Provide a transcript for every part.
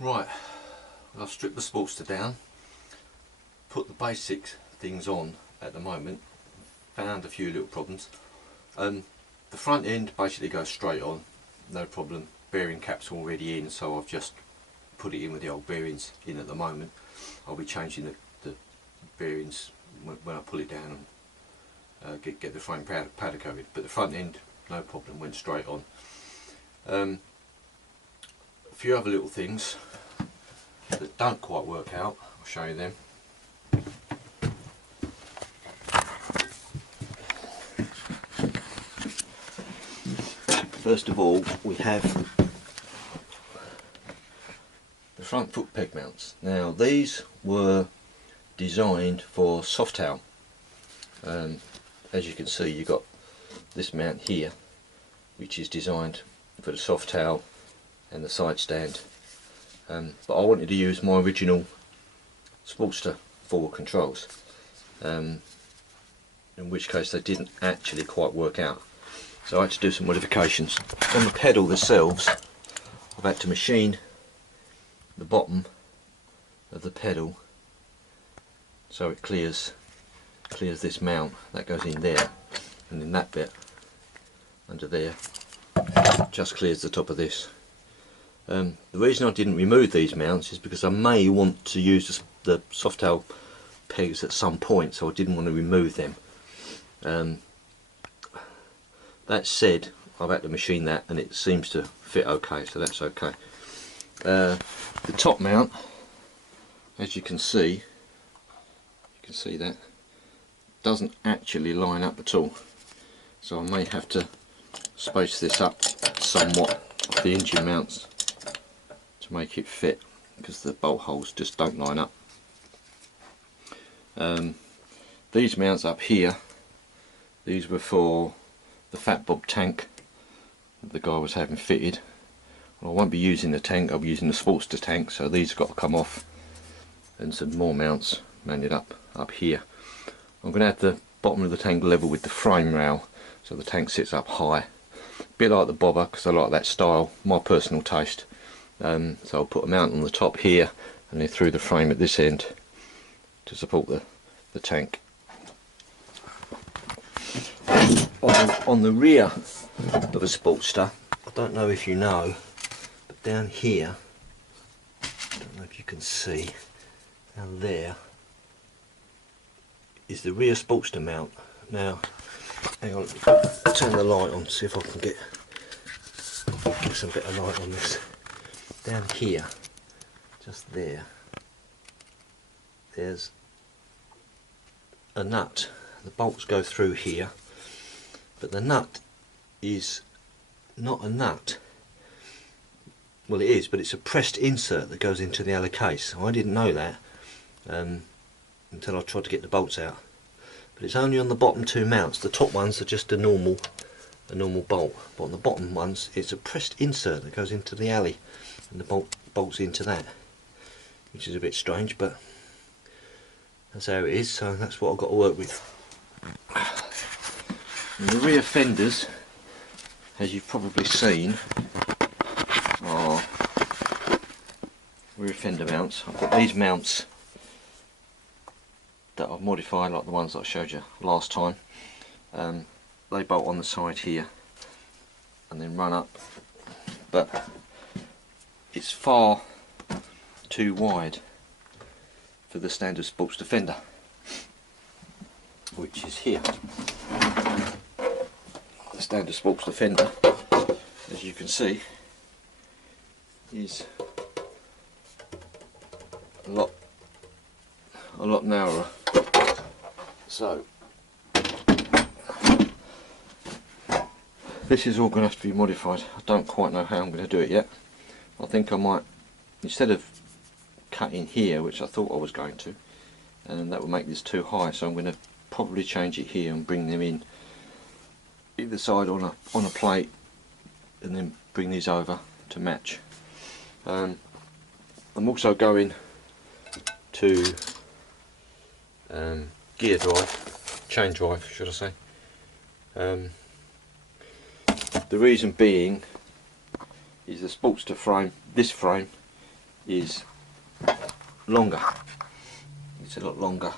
Right, I've stripped the Sportster down, put the basic things on at the moment, found a few little problems. The front end basically goes straight on, no problem. Bearing cap's already in, so I've just put it in with the old bearings in at the moment. I'll be changing the bearings when I pull it down and get the frame powder coated, but the front end, no problem, went straight on. A few other little things that don't quite work out, I'll show you them. First of all, we have the front foot peg mounts. Now these were designed for Softail. As you can see, you've got this mount here which is designed for the Softail and the side stand, but I wanted to use my original Sportster forward controls, in which case they didn't actually quite work out, so I had to do some modifications. On the pedal themselves, I've had to machine the bottom of the pedal so it clears this mount that goes in there, and then that bit under there just clears the top of this. The reason I didn't remove these mounts is because I may want to use the Softail pegs at some point, so I didn't want to remove them. That said, I've had to machine that and it seems to fit okay, so that's okay. The top mount, as you can see that doesn't actually line up at all, so I may have to space this up somewhat off the engine mounts to make it fit, because the bolt holes just don't line up. These mounts up here, these were for the Fat Bob tank that the guy was having fitted. Well, I won't be using the tank, I'll be using the Sportster tank, so these have got to come off, and some more mounts mounted up here. I'm going to have the bottom of the tank level with the frame rail, so the tank sits up high, a bit like the bobber, because I like that style, my personal taste. So I'll put a mount on the top here and then through the frame at this end to support the tank. On the rear of a Sportster, I don't know if you know, but down here, I don't know if you can see, down there is the rear Sportster mount. Now, hang on, turn the light on, see if I can get some bit of light on this. Down here, just there, there's a nut. The bolts go through here, but the nut is not a nut. Well, it is, but it's a pressed insert that goes into the alley case. I didn't know that until I tried to get the bolts out. But it's only on the bottom two mounts. The top ones are just a normal bolt, but on the bottom ones it's a pressed insert that goes into the alley, and the bolts into that, which is a bit strange, but that's how it is, so that's what I've got to work with. And the rear fenders, as you've probably seen, are rear fender mounts. I've got these mounts that I've modified, like the ones that I showed you last time. They bolt on the side here and then run up, but it's far too wide for the standard Sportster fender, which is here. The standard Sportster fender, as you can see, is a lot narrower. So this is all going to have to be modified. I don't quite know how I'm going to do it yet. I think I might, instead of cutting here, which I thought I was going to, and that would make this too high, so I'm going to probably change it here and bring them in either side on a plate, and then bring these over to match. I'm also going to gear drive, chain drive should I say. The reason being is the Sportster frame, this frame is longer. It's a lot longer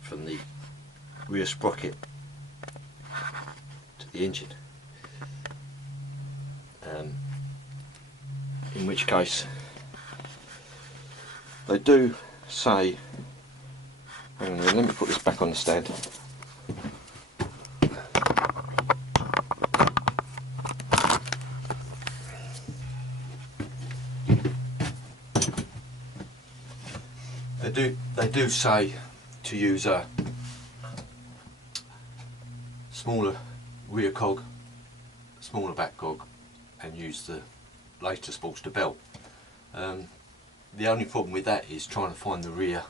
from the rear sprocket to the engine. In which case they do say, hang on a minute, let me put this back on the stand. They do say to use a smaller rear cog, smaller back cog, and use the later Sportster belt. The only problem with that is trying to find the rear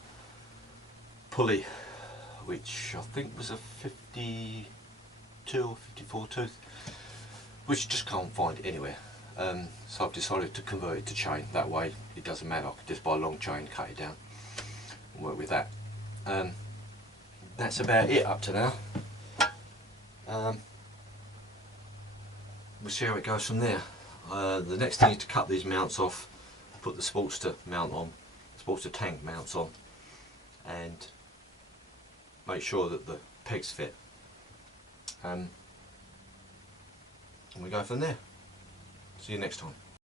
pulley, which I think was a 52 or 54 tooth, which just can't find it anywhere. So I've decided to convert it to chain. That way it doesn't matter, I can just buy a long chain, cut it down and work with that. That's about it up to now. We'll see how it goes from there. The next thing is to cut these mounts off, put the Sportster mount on, Sportster tank mounts on, and make sure that the pegs fit. And we go from there. See you next time.